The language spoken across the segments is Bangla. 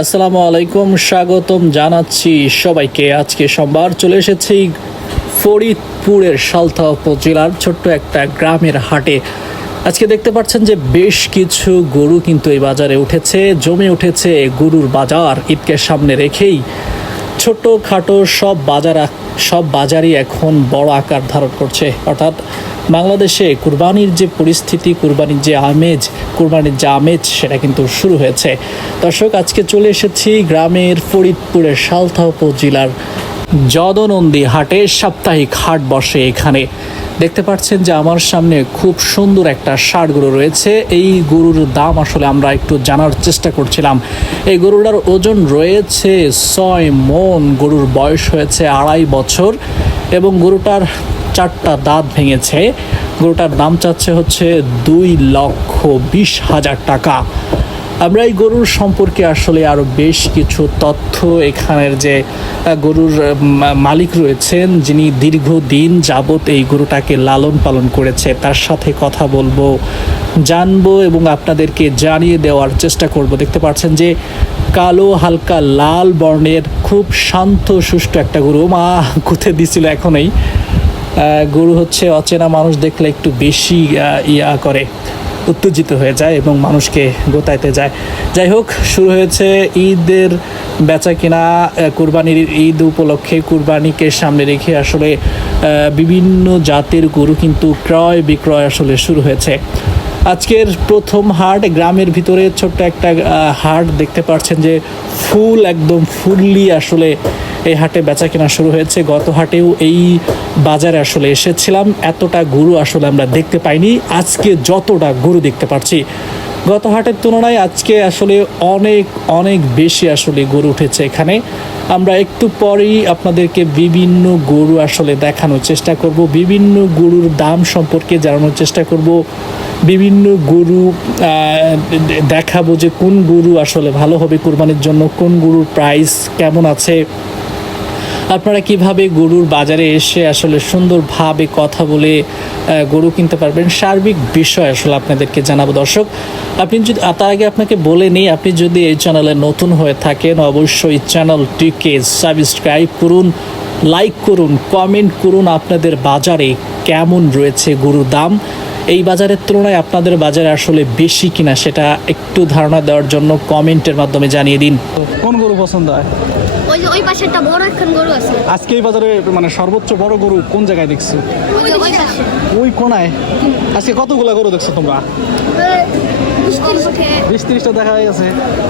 আসসালামু আলাইকুম, স্বাগতম জানাচ্ছি সবাইকে। আজকে সোমবার চলে এসেছি ফরিদপুরের সালথা উপজেলার ছোট্ট একটা গ্রামের হাটে। আজকে দেখতে পাচ্ছেন যে বেশ কিছু গরু কিন্তু এই বাজারে উঠেছে, জমে উঠেছে গরুর বাজার। ঈদকে সামনে রেখেই ছোটখাটো সব বাজারই এখন বড় আকার ধারণ করছে। অর্থাৎ বাংলাদেশে কুরবানির যে পরিস্থিতি, কুরবানির যে আমেজ সেটা কিন্তু শুরু হয়েছে। দর্শক, আজকে চলে এসেছি গ্রামের ফরিদপুরের সালথা উপজেলার যদনন্দী হাটে। সাপ্তাহিক হাট বসে এখানে। দেখতে পাচ্ছেন যে আমার সামনে খুব সুন্দর একটা ষাঁড় গরু রয়েছে। এই গরুর দাম আসলে আমরা একটু জানার চেষ্টা করছিলাম। এই গরুটার ওজন রয়েছে 6 মণ। গরুর বয়স হয়েছে 2.5 বছর এবং গরুটার 4টা দাঁত ভেঙেছে। গরুটার দাম চাচ্ছে হচ্ছে 2,20,000 টাকা। আমরা এই গরুর সম্পর্কে আসলে আরও বেশ কিছু তথ্য, এখানের যে গরুর মালিক রয়েছেন যিনি দীর্ঘদিন যাবৎ এই গরুটাকে লালন পালন করেছে, তার সাথে কথা বলবো, জানবো এবং আপনাদেরকে জানিয়ে দেওয়ার চেষ্টা করব। দেখতে পাচ্ছেন যে কালো হালকা লাল বর্ণের খুব শান্ত সুষ্ঠু একটা গরু। মা গুঁতে দিছিল এখনই। গরু হচ্ছে অচেনা মানুষ দেখলে একটু বেশি করে, উত্তেজিত হয়ে যায় এবং মানুষকে গোতাইতে যায়। যাই হোক, শুরু হয়েছে ঈদের বেচা কিনা। কুরবানির ঈদ উপলক্ষে, কুরবানিকে সামনে রেখে আসলে বিভিন্ন জাতের গরু কিন্তু ক্রয় বিক্রয় আসলে শুরু হয়েছে। আজকের প্রথম হাট, গ্রামের ভিতরে ছোট্ট একটা হাট। দেখতে পাচ্ছেন যে একদম ফুললি আসলে এই হাটে বেচা কেনা শুরু হয়েছে। গত হাটেও এই বাজারে আসলে এসেছিলাম, এতটা গরু আসলে আমরা দেখতে পাইনি। আজকে যতটা গরু দেখতে পাচ্ছি গত হাটের তুলনায় আজকে আসলে অনেক অনেক বেশি আসলে গরু উঠেছে এখানে। আমরা একটু পরেই আপনাদেরকে বিভিন্ন গরু আসলে দেখানোর চেষ্টা করব, বিভিন্ন গরুর দাম সম্পর্কে জানানোর চেষ্টা করব, বিভিন্ন গরু দেখাবো যে কোন গরু আসলে ভালো হবে কুরবানির জন্য, কোন গরুর প্রাইস কেমন আছে, আপনারা কিভাবে গরুর বাজারে এসে আসলে সুন্দরভাবে কথা বলে গরু কিনতে পারবেন, সার্বিক বিষয় আসলে আপনাদেরকে জানাবো। দর্শক, আপনি যদি তার আগে আপনাকে বলে নিই, আপনি যদি এই চ্যানেলে নতুন হয়ে থাকেন অবশ্যই চ্যানেলটিকে সাবস্ক্রাইব করুন, লাইক করুন, কমেন্ট করুন আপনাদের বাজারে কেমন রয়েছে গরুর দাম। এই বাজারের তুলনায় আপনাদের বাজারে আসলে বেশি কিনা সেটা একটু ধারণা দেওয়ার জন্য কমেন্টের মাধ্যমে জানিয়ে দিন। কোন গরু পছন্দ হয়? ওই পাশে একটা বড় একখান গরু আছে। আজকে এই বাজারে মানে সর্বোচ্চ বড় গরু কোন জায়গায় দেখছো? ওই কোনায়। আজকে কতগুলা গরু দেখছো তোমরা? 20-30টা দেখা হয়ে গেছে।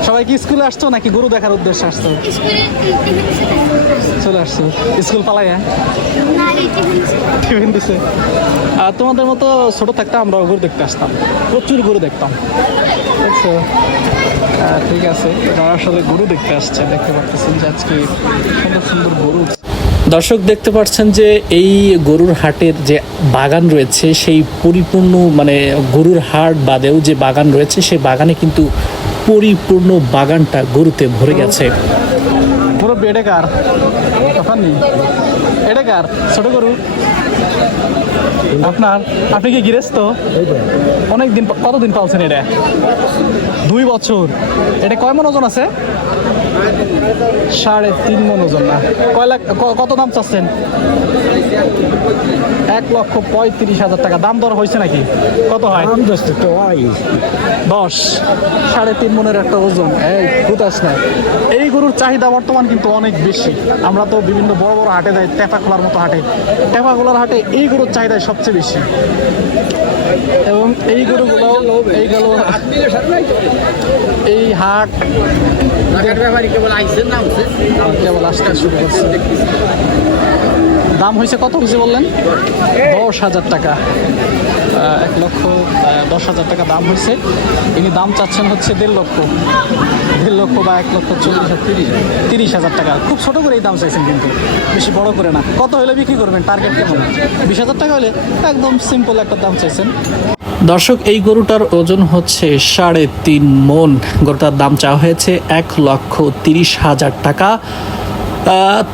সবাই কি স্কুলে আসছো নাকি গরু দেখার উদ্দেশ্যে আসছো? চলে আসছো স্কুল পালাই? টিফিন দিছে। আর তোমাদের মতো ছোট থাকতে আমরা গরু দেখতে আসতাম, প্রচুর গরু দেখতাম। বুঝছো? ঠিক আছে, তারা আসলে গরু দেখতে আসছে। দেখতে পাচ্ছেন যে আজকে সুন্দর সুন্দর গরু। দর্শক, দেখতে পাচ্ছেন যে এই গরুর হাটের যে বাগান রয়েছে, সেই পরিপূর্ণ মানে গরুর হাট বাদেও যে বাগান রয়েছে, সেই বাগানে কিন্তু পরিপূর্ণ বাগানটা গরুতে ভরে গেছে। পুরো বেডে কার কথা নেই, এটা কার ছোট গরু আপনার? আপনি কি গৃহস্থ? অনেকদিন, কতদিন পালছেন এটা? 2 বছর। এটা কয় মণ ওজন আছে? 3.5 মণ ওজন। না, কয় লাখ, কত দাম চাচ্ছেন? 1,35,000 টাকা। দাম দর হয়েছে নাকি? কত হয়? 10। 3.5 মণের একটা ওজন। এই বুঝাস না, এই গরুর চাহিদা বর্তমান কিন্তু অনেক বেশি। আমরা তো বিভিন্ন বড় বড় হাটে যাই, টেপাখোলার মতো হাটে, টেপাখোলার হাটে এই গরুর চাহিদা সবচেয়ে বেশি। এবং এই গরুগুলো এই হাট কেবল আসতে শুরু করছে। দাম হয়েছে কত হয়েছে বললেন? 10,000 টাকা। 1,10,000 টাকা দাম হয়েছে। ইনি দাম চাচ্ছেন হচ্ছে 1.5 লক্ষ বা 1,30,000 টাকা। খুব ছোট করে এই দাম চাইছেন, কিন্তু বেশি বড় করে না। কত হলে বিক্রি করবেন? টার্গেট কেমন? 20,000 টাকা হলে একদম সিম্পল একটা দাম চাইছেন। দর্শক, এই গরুটার ওজন হচ্ছে 3.5 মণ। গরুটার দাম চাওয়া হয়েছে 1,30,000 টাকা।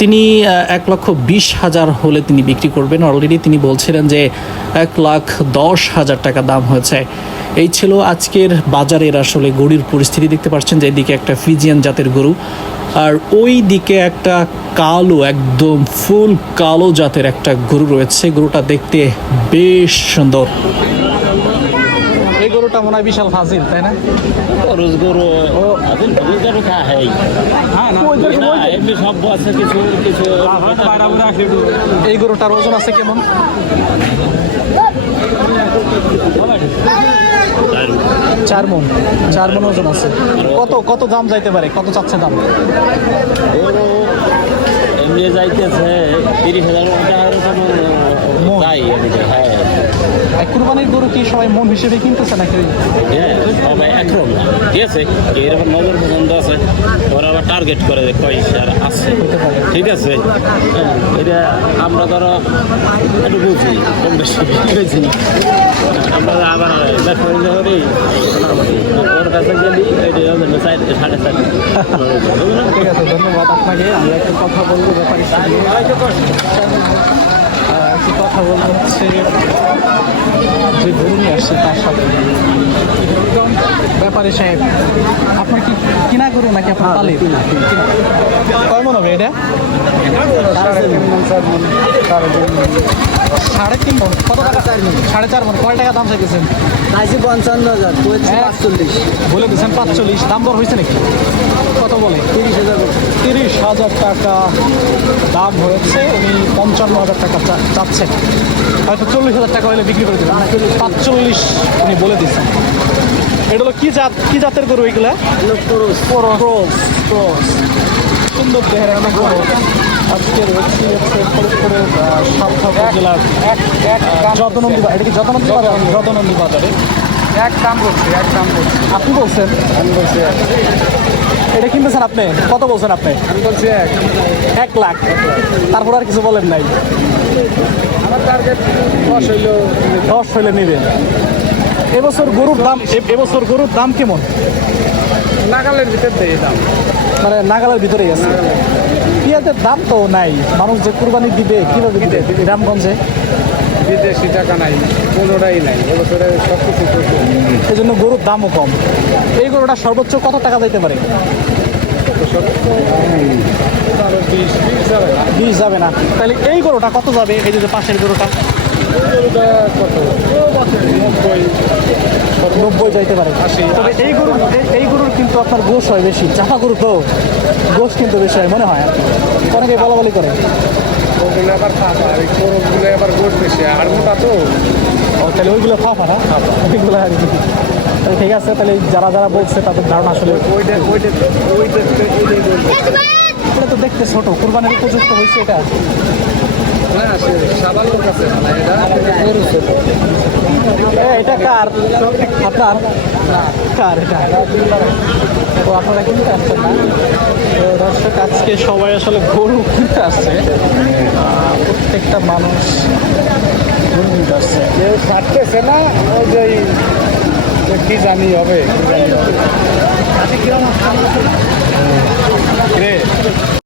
তিনি 1,20,000 হলে তিনি বিক্রি করবেন। অলরেডি তিনি বলছিলেন যে 1,10,000 টাকা দাম হয়েছে। এই ছিল আজকের বাজারের আসলে গরুর পরিস্থিতি। দেখতে পাচ্ছেন যে এদিকে একটা ফ্রিজিয়ান জাতের গরু, আর ওই দিকে একটা কালো, একদম ফুল কালো জাতের একটা গরু রয়েছে। গরুটা দেখতে বেশ সুন্দর। এই গরুটা মনে হয় বিশাল ফাজিল, তাই না? রোজ গরু গরু খা হয় না, এমনি সব আছে কিছু কিছু এই গরুটার ওজন আছে কেমন? 4 মণ। 4 মণ ওজন আছে। কত কত দাম যাইতে পারে? কত চাচ্ছে দাম? গরু এমনি যাইতেছে 30,000 টাকার মণ। যাই এদিকে। হ্যাঁ কুরবানির গরু কি সবাই মন হিসেবে কিনতেছে নাকি? হ্যাঁ সবাই একরকম না, ঠিক আছে। এরকম নজর পছন্দ আছে, ওরা আবার টার্গেট করে যে কয়সার আছে, ঠিক আছে। হ্যাঁ, এটা আমরা ধরো একটু বুঝি, কম বেশি বুঝি। আমরা আবার ব্যবসা করি, ওর কাছে গেলি এটা 4.5 ঠিক আছে, ধন্যবাদ আপনাকে। আমরা একটু কথা বলবো ব্যাপারে, একটু কথা বলবো হচ্ছে যে গরু নিয়ে আসছে তার সাথে। ব্যাপারে সাহেব, আপনার কি কিনা গরু নাকি আপনার পালে? কয় মন হবে এটা? 3.5 মন। কত টাকা? 4.5 মন। কয় টাকা দাম চাইতেছেন? 55,000, 45। বলে দিচ্ছেন 45। দাম দর হয়েছে নাকি? কত বলে? 30,000। 30,000 টাকা দাম হয়েছে। উনি 55,000 টাকা চাচ্ছেন। হয়তো 40,000 টাকা হলে বিক্রি করে দেবেন। 45 উনি বলে দিচ্ছেন। এটা হলো কি জাত, কি জাতের গরু এগুলা? ক্রস। সুন্দর দেহের একটা গরু। আজকে রয়েছে হচ্ছে ফরিদপুরের সাতক্ষীরা জেলার যদনন্দী বাজার। এটা কি যদনন্দী বাজার? যদনন্দী বাজারে এক দাম বলছি। আপনি বলছেন? আমি বলছি এটা কিনতেছেন আপনি? কত বলছেন আপনি? আমি বলছি 1 লাখ। তারপর আর কিছু বলেন নাই? আমার টার্গেট 10 হইলো। 10 হইলে নেবেন। এবছর গরুর দাম কেমন? নাগালের ভিতর দিয়ে দাম, মানে নাগালের ভিতরেই আছে। পেঁয়াজের দাম তো নাই, মানুষ যে কুরবানি দিবে কিভাবে দিবে? গ্রামগঞ্জে বিদেশি টাকা নাই, কোনোটাই নাই। এবছরে সব কিছু এই জন্য গরুর দামও কম। এই গরুটা সর্বোচ্চ কত টাকা যাইতে পারে? 20 যাবে না। 20 যাবে না। তাহলে এই গরুটা কত যাবে? এই যে পাশের গরুটা গরুটা কত? 90 যাইতে পারে। 80। তবে এই গরুর কিন্তু আপনার গোশ হয় বেশি। চাপা গরু তো গোশ কিন্তু বেশি হয় মনে হয় আর কি। অনেকে বলা করে। ওগুলো আবার ফাঁপা, আর এই গরুগুলো আবার গোট বেশি আর মোটা তো। তাহলে ওইগুলো ফাঁপা না? ওইগুলো আর কি। তাহলে ঠিক আছে, তাহলে যারা বলছে তাদের ধারণা আসলে ওইটা এটা তো দেখতে ছোট, কুরবানির উপযুক্ত হয়েছে এটা। হ্যাঁ, সে সাবান লোক আছে না, এটা গরু ছোট। এটা কার? আপনার কার এটা? তো আপনারা কিনতে আসছেন না? তো দর্শক, আজকে সবাই আসলে গরু কিনতে আসছে। প্রত্যেকটা মানুষ গরু কিনতে আসছে। কেউ ছাড়তেছে না, ওই যে কি জানি হবে।